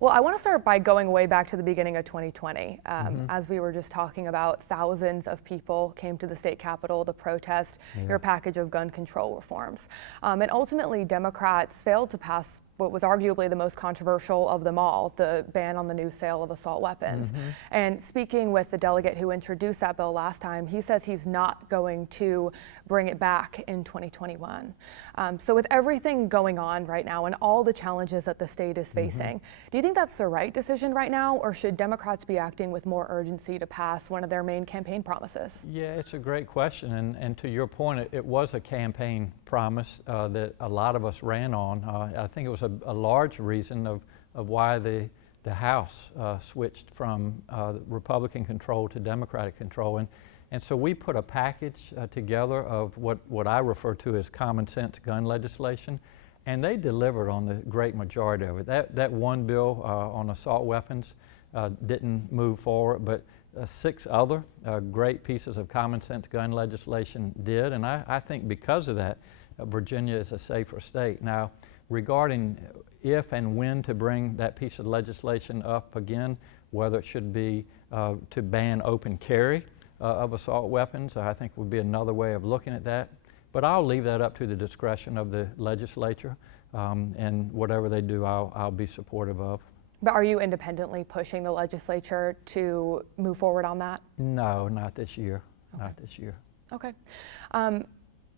Well, I want to start by going way back to the beginning of 2020. As we were just talking about, thousands of people came to the state capitol to protest your package of gun control reforms. And ultimately, Democrats failed to pass what was arguably the most controversial of them all, the ban on the new sale of assault weapons. And speaking with the delegate who introduced that bill last time, he says he's not going to bring it back in 2021. So with everything going on right now and all the challenges that the state is facing, do you think that's the right decision right now, or should Democrats be acting with more urgency to pass one of their main campaign promises? Yeah, it's a great question, and to your point, it was a campaign promise that a lot of us ran on. I think it was a large reason of why the House switched from Republican control to Democratic control. And so we put a package together of what I refer to as common sense gun legislation, and they delivered on the great majority of it. That one bill on assault weapons didn't move forward, but 6 other great pieces of common sense gun legislation did, and I think because of that, Virginia is a safer state. Now, regarding if and when to bring that piece of legislation up again, whether it should be to ban open carry of assault weapons, I think would be another way of looking at that. But I'll leave that up to the discretion of the legislature, and whatever they do, I'll be supportive of. But are you independently pushing the legislature to move forward on that? No, not this year. Okay. Not this year. Okay.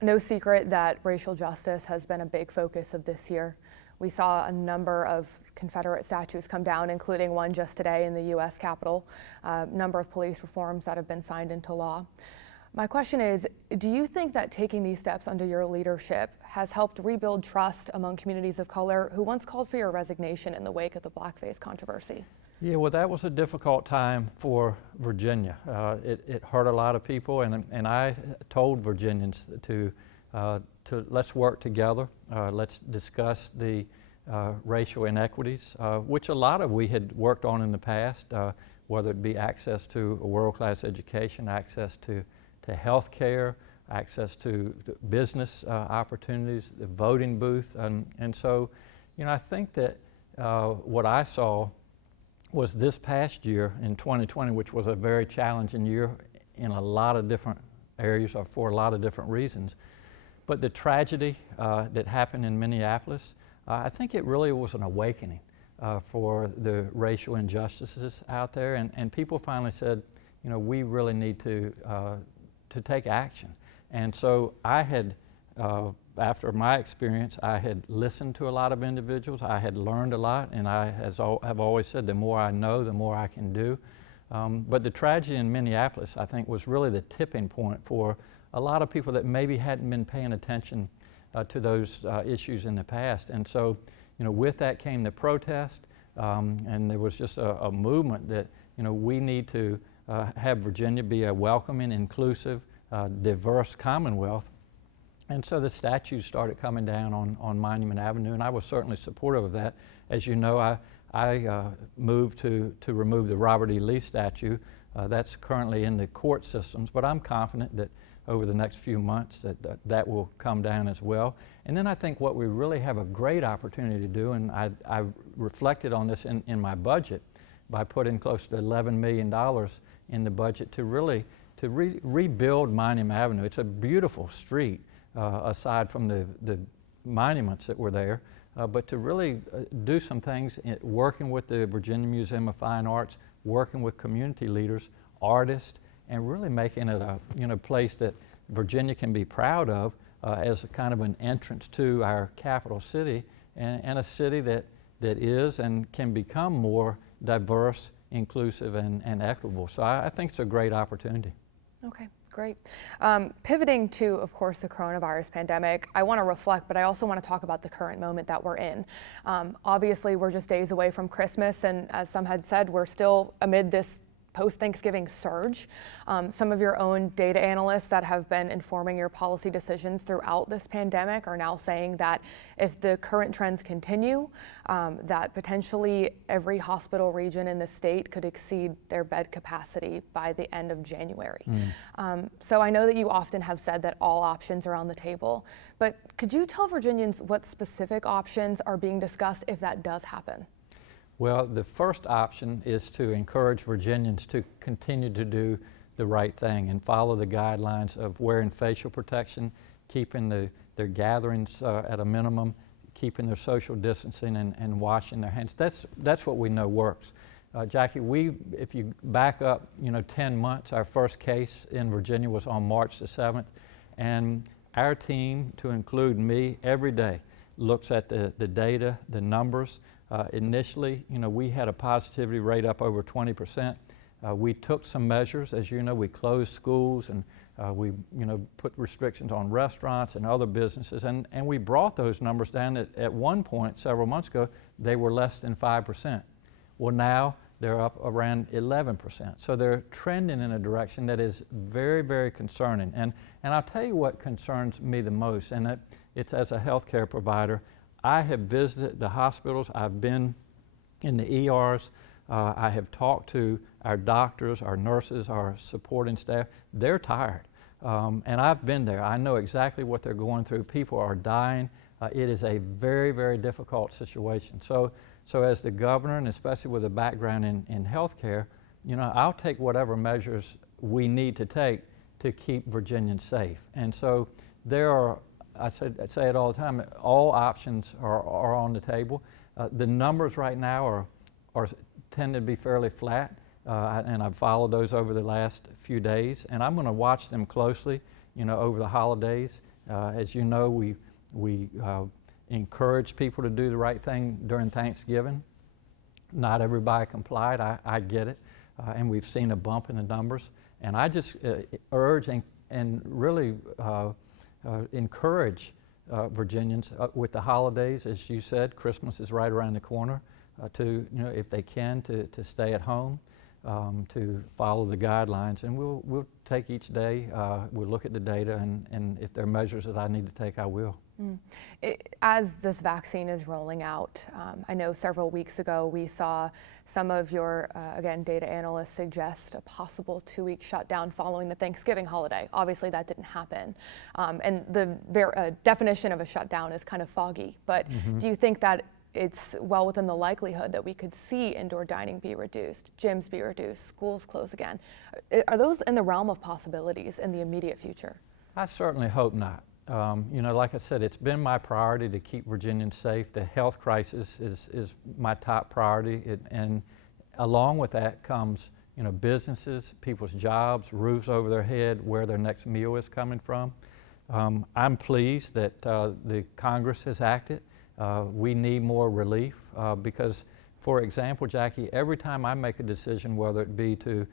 No secret that racial justice has been a big focus of this year. We saw a number of Confederate statues come down, including one just today in the U.S. Capitol, a number of police reforms that have been signed into law. My question is, do you think that taking these steps under your leadership has helped rebuild trust among communities of color who once called for your resignation in the wake of the blackface controversy? Yeah, well, that was a difficult time for Virginia. It hurt a lot of people, and I told Virginians to let's work together. Let's discuss the racial inequities, which a lot of we had worked on in the past, whether it be access to a world-class education, access to health care, access to business opportunities, the voting booth. And so, you know, I think that what I saw was this past year in 2020, which was a very challenging year in a lot of different areas or for a lot of different reasons. But the tragedy that happened in Minneapolis, I think it really was an awakening for the racial injustices out there, and people finally said, you know, we really need to take action. And so I had, after my experience, I had listened to a lot of individuals, I had learned a lot, and I have always said the more I know, the more I can do. But the tragedy in Minneapolis, I think, was really the tipping point for a lot of people that maybe hadn't been paying attention to those issues in the past. And so, you know, with that came the protest, and there was just a movement that, you know, we need to have Virginia be a welcoming, inclusive, diverse Commonwealth. And so the statues started coming down on Monument Avenue, and I was certainly supportive of that. As you know, I moved to remove the Robert E. Lee statue. That's currently in the court systems, but I'm confident that over the next few months that will come down as well. And then I think what we really have a great opportunity to do, and I reflected on this in my budget by putting close to $11 million in the budget to really rebuild Monument Avenue. It's a beautiful street, aside from the monuments that were there, but to really do some things, working with the Virginia Museum of Fine Arts, working with community leaders, artists, and really making it a place that Virginia can be proud of as a kind of an entrance to our capital city, and a city that is and can become more diverse, inclusive, and equitable. So I think it's a great opportunity. Okay, great. Pivoting to, of course, the coronavirus pandemic, I want to reflect, but I also want to talk about the current moment that we're in. Obviously, we're just days away from Christmas, and as some had said, we're still amid this post-Thanksgiving surge. Some of your own data analysts that have been informing your policy decisions throughout this pandemic are now saying that if the current trends continue, that potentially every hospital region in the state could exceed their bed capacity by the end of January. So I know that you often have said that all options are on the table, but could you tell Virginians what specific options are being discussed if that does happen? Well, the first option is to encourage Virginians to continue to do the right thing and follow the guidelines of wearing facial protection, keeping their gatherings at a minimum, keeping their social distancing, and washing their hands. That's what we know works. Jackie, if you back up 10 months, our first case in Virginia was on March the 7th, and our team, to include me, every day looks at the data, the numbers. Initially, we had a positivity rate up over 20%. We took some measures, as you know, we closed schools and we put restrictions on restaurants and other businesses, and we brought those numbers down. At one point, several months ago, they were less than 5%. Well, now they're up around 11%. So they're trending in a direction that is very, very concerning. And I'll tell you what concerns me the most, and it's as a healthcare provider. I have visited the hospitals, I've been in the ERs, I have talked to our doctors, our nurses, our supporting staff. They're tired, and I've been there. I know exactly what they're going through. People are dying. It is a very, very difficult situation. So as the governor, and especially with a background in healthcare, I'll take whatever measures we need to take to keep Virginians safe. And so there are, I say it all the time, all options are on the table. The numbers right now tend to be fairly flat, and I've followed those over the last few days, and I'm going to watch them closely, over the holidays. As you know, we encourage people to do the right thing during Thanksgiving. Not everybody complied, I get it, and we've seen a bump in the numbers, and I just urge and really encourage Virginians with the holidays. As you said, Christmas is right around the corner, to, if they can, to stay at home, to follow the guidelines. And we'll take each day, we'll look at the data, and if there are measures that I need to take, I will. As this vaccine is rolling out, I know several weeks ago we saw some of your, again, data analysts suggest a possible 2-week shutdown following the Thanksgiving holiday. Obviously that didn't happen. And the definition of a shutdown is kind of foggy, but do you think that it's well within the likelihood that we could see indoor dining be reduced, gyms be reduced, schools close again? Are those in the realm of possibilities in the immediate future? I certainly hope not. Like I said, it's been my priority to keep Virginians safe. The health crisis is my top priority, and along with that comes, businesses, people's jobs, roofs over their head, where their next meal is coming from. I'm pleased that the Congress has acted. We need more relief because, for example, Jackie, every time I make a decision, whether it be to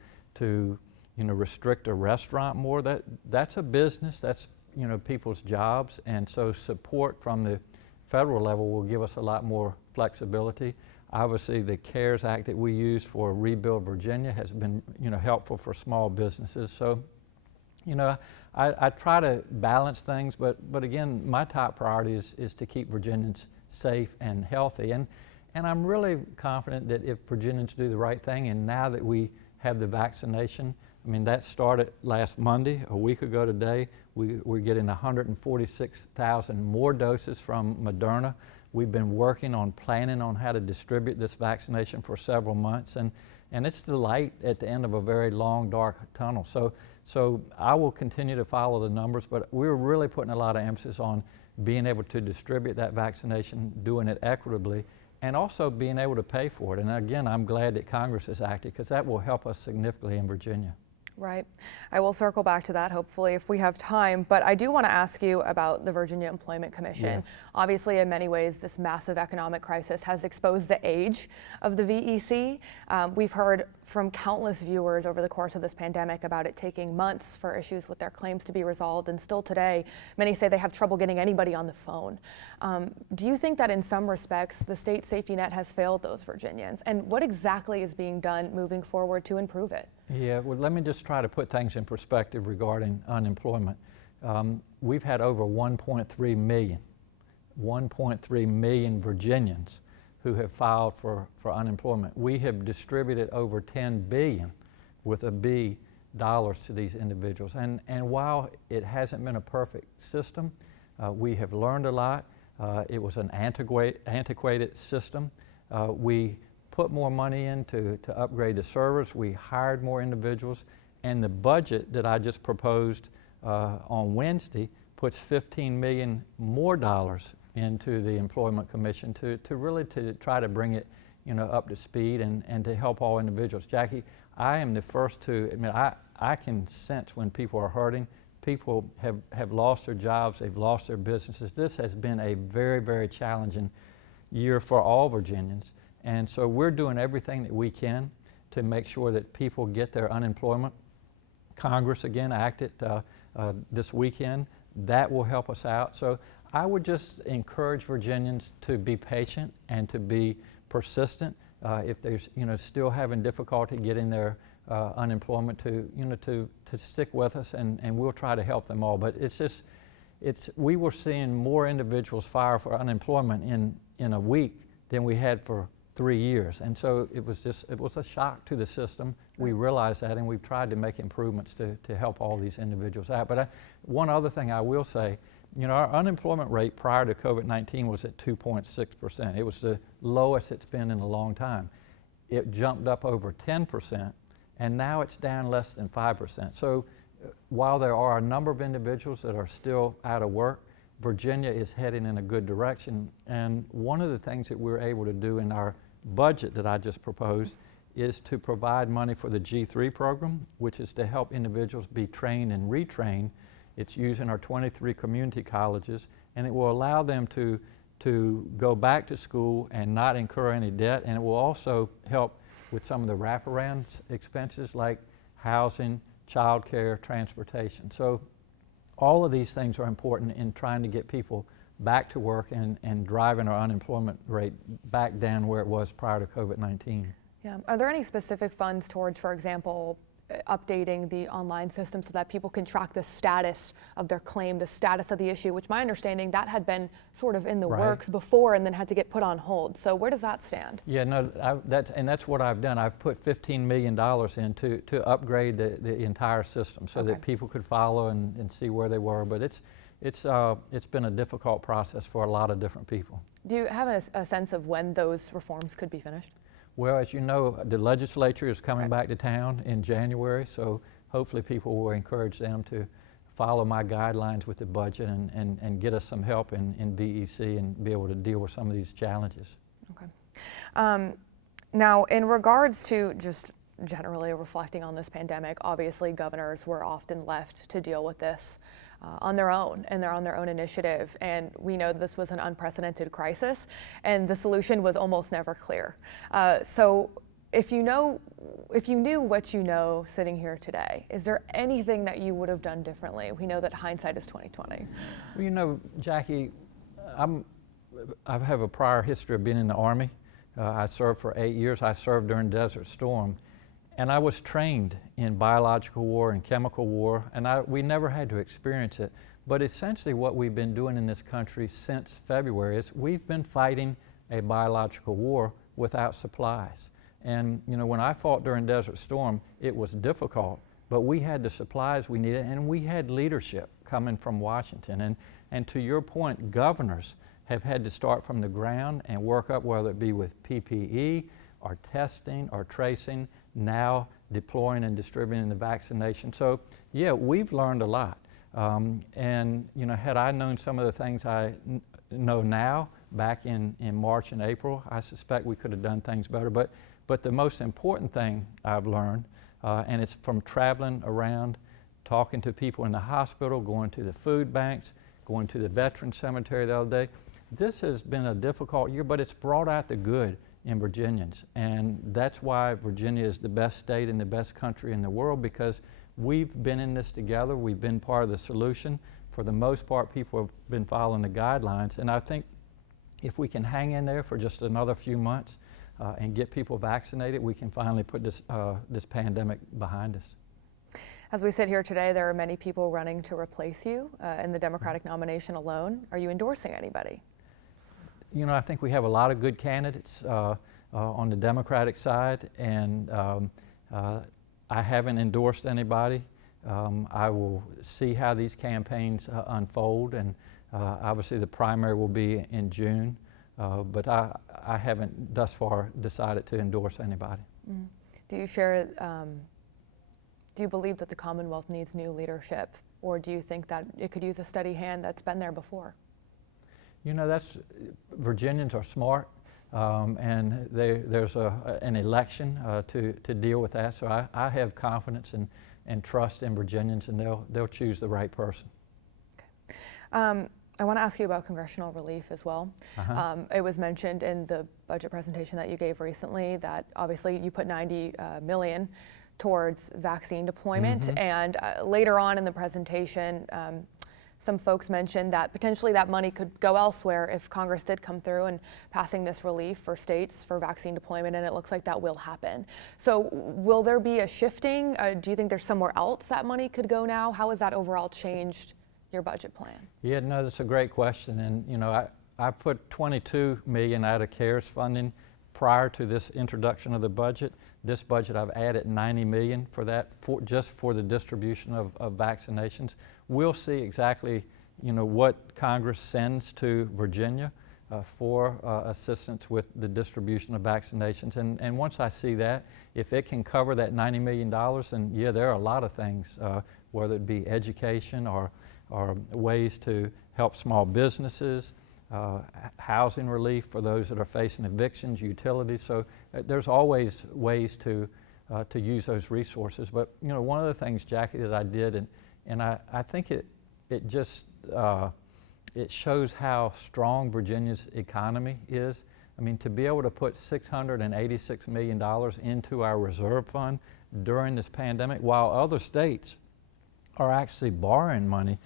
restrict a restaurant more, that's a business, that's people's jobs, and so support from the federal level will give us a lot more flexibility. Obviously, the CARES Act that we use for Rebuild Virginia has been helpful for small businesses. So I try to balance things, but again, my top priority is to keep Virginians safe and healthy, and I'm really confident that if Virginians do the right thing, and now that we have the vaccination, I mean, that started last Monday, a week ago today. We're getting 146,000 more doses from Moderna. We've been working on planning on how to distribute this vaccination for several months, and it's the light at the end of a very long, dark tunnel. So I will continue to follow the numbers, but we're really putting a lot of emphasis on being able to distribute that vaccination, doing it equitably, and also being able to pay for it. And again, I'm glad that Congress has acted, because that will help us significantly in Virginia. Right. I will circle back to that, hopefully, if we have time. But I do want to ask you about the Virginia Employment Commission. Yeah. Obviously, in many ways, this massive economic crisis has exposed the age of the VEC. We've heard from countless viewers over the course of this pandemic about it taking months for issues with their claims to be resolved. And still today, many say they have trouble getting anybody on the phone. Do you think that in some respects, the state safety net has failed those Virginians? And what exactly is being done moving forward to improve it? Yeah, well, let me just try to put things in perspective regarding unemployment. We've had over 1.3 million Virginians who have filed for unemployment. We have distributed over $10 billion with a B dollars to these individuals. And while it hasn't been a perfect system, we have learned a lot. It was an antiquated system. We put more money in to upgrade the servers. We hired more individuals, and the budget that I just proposed on Wednesday puts $15 million more into the Employment Commission to really try to bring it, up to speed and to help all individuals. Jackie, I am the first to admit, I can sense when people are hurting. People have lost their jobs, they've lost their businesses. This has been a very, very challenging year for all Virginians. And so we're doing everything that we can to make sure that people get their unemployment. Congress again acted this weekend. That will help us out. So I would just encourage Virginians to be patient and to be persistent. If they're still having difficulty getting their unemployment, to stick with us, and we'll try to help them all. But we were seeing more individuals file for unemployment in a week than we had for 3 years, and so it was a shock to the system. We realized that, and we've tried to make improvements to help all these individuals out. But one other thing I will say, our unemployment rate prior to COVID-19 was at 2.6%. It was the lowest it's been in a long time. It jumped up over 10%, and now it's down less than 5%. So while there are a number of individuals that are still out of work, Virginia is heading in a good direction. And one of the things that we're able to do in our budget that I just proposed is to provide money for the G3 program, which is to help individuals be trained and retrained. It's using our 23 community colleges, and it will allow them to go back to school and not incur any debt, and it will also help with some of the wraparound expenses like housing, childcare, transportation. So all of these things are important in trying to get people back to work and driving our unemployment rate back down where it was prior to COVID-19. Yeah. Are there any specific funds towards, for example, updating the online system so that people can track the status of their claim, the status of the issue, which my understanding that had been sort of in the works before and then had to get put on hold. So where does that stand? Yeah, no, that's what I've done. I've put $15 million in to upgrade the entire system so that people could follow and see where they were. But it's been a difficult process for a lot of different people. Do you have a sense of when those reforms could be finished? Well, as you know, the legislature is coming back to town in January, so hopefully people will encourage them to follow my guidelines with the budget and get us some help in VEC and be able to deal with some of these challenges. Okay. Now, in regards to just generally reflecting on this pandemic, obviously governors were often left to deal with this on their own, and they're on their own initiative. And we know this was an unprecedented crisis, and the solution was almost never clear. So if you knew what you know sitting here today, is there anything that you would have done differently? We know that hindsight is 20/20. Well, Jackie, I have a prior history of being in the Army. I served for 8 years. I served during Desert Storm. And I was trained in biological war and chemical war, and we never had to experience it. But essentially what we've been doing in this country since February is we've been fighting a biological war without supplies. And when I fought during Desert Storm, it was difficult, but we had the supplies we needed, and we had leadership coming from Washington. And to your point, governors have had to start from the ground and work up, whether it be with PPE or testing or tracing, now deploying and distributing the vaccination. So yeah, we've learned a lot. And had I known some of the things I know now back in March and April, I suspect we could have done things better. But the most important thing I've learned, and it's from traveling around, talking to people in the hospital, going to the food banks, going to the Veterans Cemetery the other day. This has been a difficult year, but it's brought out the good in Virginians, and that's why Virginia is the best state and the best country in the world, because we've been in this together. We've been part of the solution. For the most part, people have been following the guidelines, and I think if we can hang in there for just another few months and get people vaccinated, we can finally put this pandemic behind us. As we sit here today, there are many people running to replace you in the Democratic nomination alone. Are you endorsing anybody? I think we have a lot of good candidates on the Democratic side, and I haven't endorsed anybody. I will see how these campaigns unfold, and obviously the primary will be in June. but I haven't thus far decided to endorse anybody. Mm. Do you share, do you believe that the Commonwealth needs new leadership, or do you think that it could use a steady hand that's been there before? You know, Virginians are smart, and there's an election to deal with that, so I have confidence and trust in Virginians, and they'll choose the right person. Okay. I want to ask you about congressional relief as well. It was mentioned in the budget presentation that you gave recently that obviously you put $90 million towards vaccine deployment, and later on in the presentation, some folks mentioned that potentially that money could go elsewhere if Congress did come through and passing this relief for states for vaccine deployment, and it looks like that will happen. So will there be a shifting? Do you think there's somewhere else that money could go now? How has that overall changed your budget plan? Yeah, no, that's a great question, and you know, I put $22 million out of CARES funding prior to this introduction of the budget. This budget, I've added $90 million for that, just for the distribution of vaccinations. We'll see exactly, you know, what Congress sends to Virginia for assistance with the distribution of vaccinations. And once I see that, if it can cover that $90 million, then yeah, there are a lot of things, whether it be education or ways to help small businesses, housing relief for those that are facing evictions, utilities. So there's always ways to use those resources. But you know, one of the things, Jackie, that I did, and I think it just it shows how strong Virginia's economy is. I mean, to be able to put $686 million into our reserve fund during this pandemic, while other states are actually borrowing money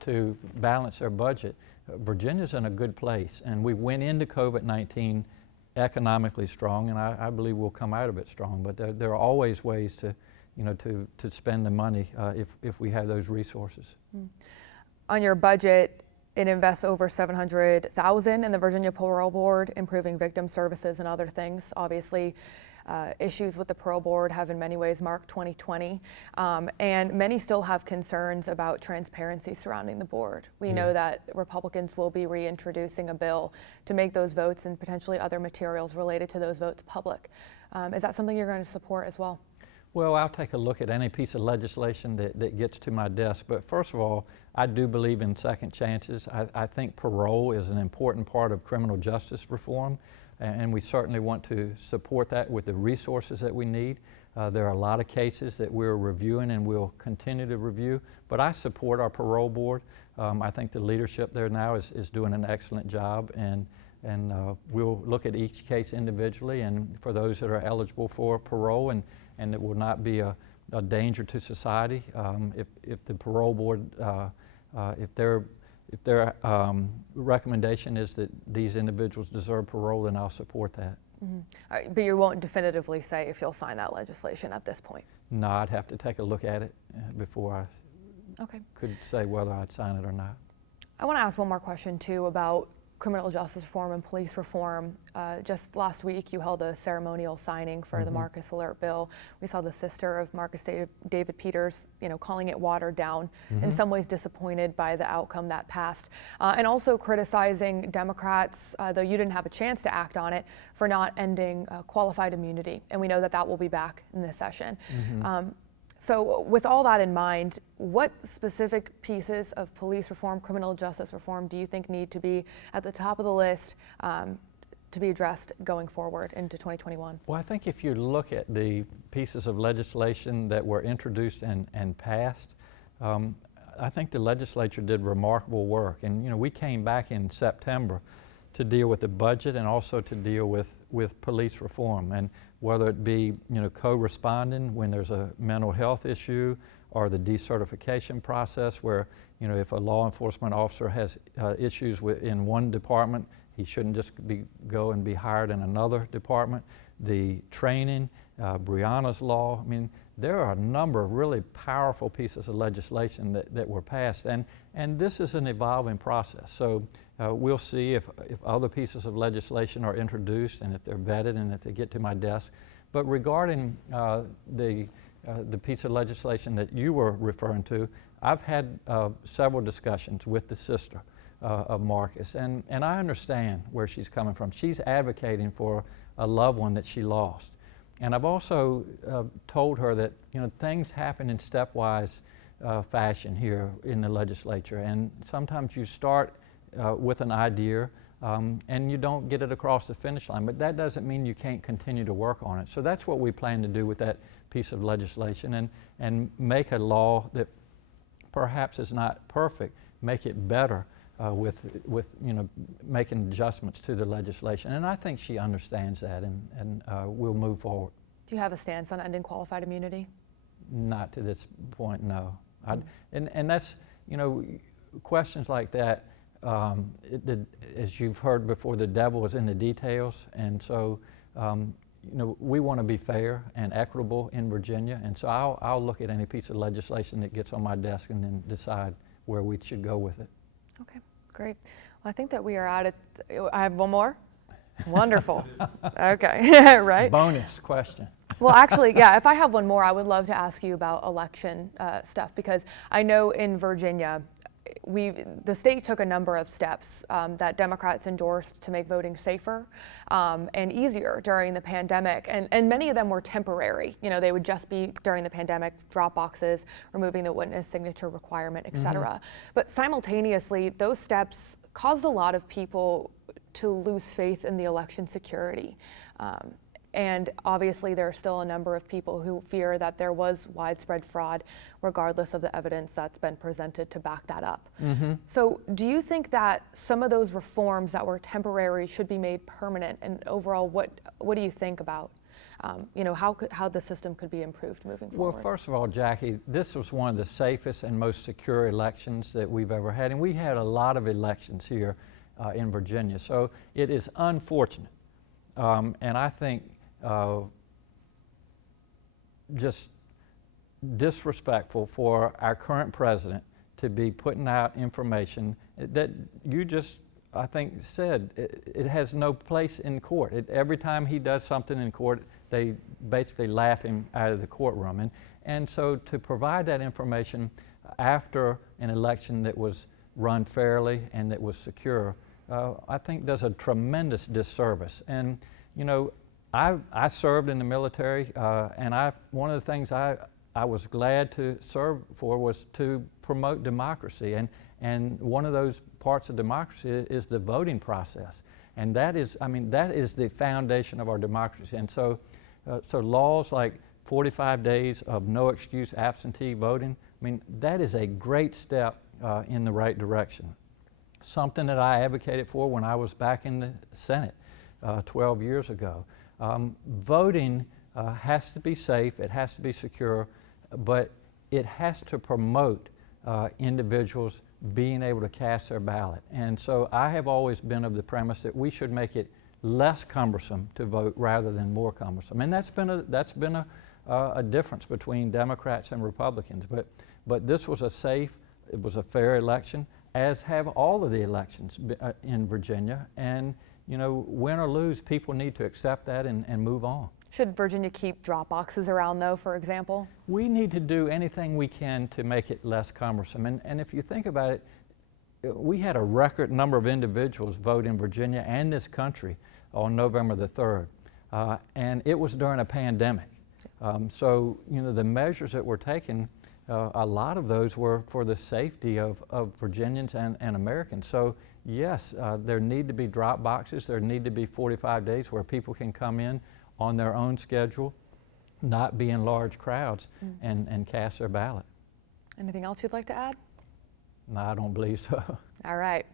to balance their budget. Virginia's in a good place, and we went into COVID-19 economically strong, and I believe we'll come out of it strong. But there are always ways to, you know, to spend the money if we have those resources. On your budget, it invests over $700,000 in the Virginia Parole Board, improving victim services and other things. Obviously, issues with the parole board have in many ways marked 2020, and many still have concerns about transparency surrounding the board. We know that Republicans will be reintroducing a bill to make those votes and potentially other materials related to those votes public. Is that something you're going to support as well? Well, I'll take a look at any piece of legislation that gets to my desk, but first of all, I do believe in second chances. I think parole is an important part of criminal justice reform, and we certainly want to support that with the resources that we need. There are a lot of cases that we're reviewing and we'll continue to review, but I support our parole board. I think the leadership there now is doing an excellent job, and we'll look at each case individually, and for those that are eligible for parole and it will not be a danger to society, if the parole board, if their recommendation is that these individuals deserve parole, then I'll support that. But you won't definitively say if you'll sign that legislation at this point? No, I'd have to take a look at it before I could say whether I'd sign it or not. I want to ask one more question too about criminal justice reform and police reform. Just last week, you held a ceremonial signing for the Marcus Alert bill. We saw the sister of Marcus David Peters, you know, calling it watered down, in some ways disappointed by the outcome that passed, and also criticizing Democrats, though you didn't have a chance to act on it, for not ending qualified immunity. And we know that that will be back in this session. So with all that in mind, what specific pieces of police reform, criminal justice reform do you think need to be at the top of the list to be addressed going forward into 2021? Well, I think if you look at the pieces of legislation that were introduced and passed, I think the legislature did remarkable work. And you know, we came back in September to deal with the budget and also to deal with police reform, and whether it be, you know, co-responding when there's a mental health issue, or the decertification process where, you know, if a law enforcement officer has issues in one department, he shouldn't just go and be hired in another department. The training, Breonna's law, I mean, there are a number of really powerful pieces of legislation that were passed, and this is an evolving process. So we'll see if other pieces of legislation are introduced and if they're vetted and if they get to my desk. But regarding the piece of legislation that you were referring to, I've had several discussions with the sister of Marcus, and I understand where she's coming from. She's advocating for a loved one that she lost. And I've also told her that, you know, things happen in stepwise fashion here in the legislature, and sometimes you start with an idea and you don't get it across the finish line, but that doesn't mean you can't continue to work on it. So that's what we plan to do with that piece of legislation, and make a law that perhaps is not perfect, make it better with you know, making adjustments to the legislation. And I think she understands that, and we'll move forward. Do you have a stance on ending qualified immunity? Not to this point, no. And that's, you know, questions like that, as you've heard before, the devil is in the details. And so, you know, we want to be fair and equitable in Virginia. And so I'll look at any piece of legislation that gets on my desk and then decide where we should go with it. Okay, great. Well, I think that we are out at, I have one more? Wonderful. Okay, right? Bonus question. Well, actually, yeah, if I have one more, I would love to ask you about election stuff, because I know in Virginia, the state took a number of steps that Democrats endorsed to make voting safer and easier during the pandemic, and many of them were temporary. You know, they would just be during the pandemic, drop boxes, removing the witness signature requirement, et cetera. But simultaneously, those steps caused a lot of people to lose faith in the election security. And obviously there are still a number of people who fear that there was widespread fraud, regardless of the evidence that's been presented to back that up. So do you think that some of those reforms that were temporary should be made permanent? And overall, what do you think about you know, how the system could be improved moving forward? Well, first of all, Jackie, this was one of the safest and most secure elections that we've ever had. And we had a lot of elections here in Virginia. So it is unfortunate. And I think just disrespectful for our current president to be putting out information that you just, I think, said it has no place in court. Every time he does something in court, they basically laugh him out of the courtroom. And so to provide that information after an election that was run fairly and that was secure, I think does a tremendous disservice. And you know, I served in the military, and one of the things I was glad to serve for was to promote democracy. And one of those parts of democracy is the voting process. And that is, I mean, that is the foundation of our democracy. And so, so laws like 45 days of no excuse absentee voting, I mean, that is a great step in the right direction. Something that I advocated for when I was back in the Senate 12 years ago. Voting has to be safe, it has to be secure, but it has to promote individuals being able to cast their ballot. And so I have always been of the premise that we should make it less cumbersome to vote rather than more cumbersome. And that's been a difference between Democrats and Republicans. But this was a safe, it was a fair election, as have all of the elections in Virginia. And you know, win or lose, people need to accept that and move on. Should Virginia keep drop boxes around, though, for example? We need to do anything we can to make it less cumbersome. And if you think about it, we had a record number of individuals vote in Virginia and this country on November the 3rd. And it was during a pandemic. So, you know, the measures that were taken, a lot of those were for the safety of Virginians and Americans. So, yes, there need to be drop boxes. There need to be 45 days where people can come in on their own schedule, not be in large crowds, and cast their ballot. Anything else you'd like to add? No, I don't believe so. All right.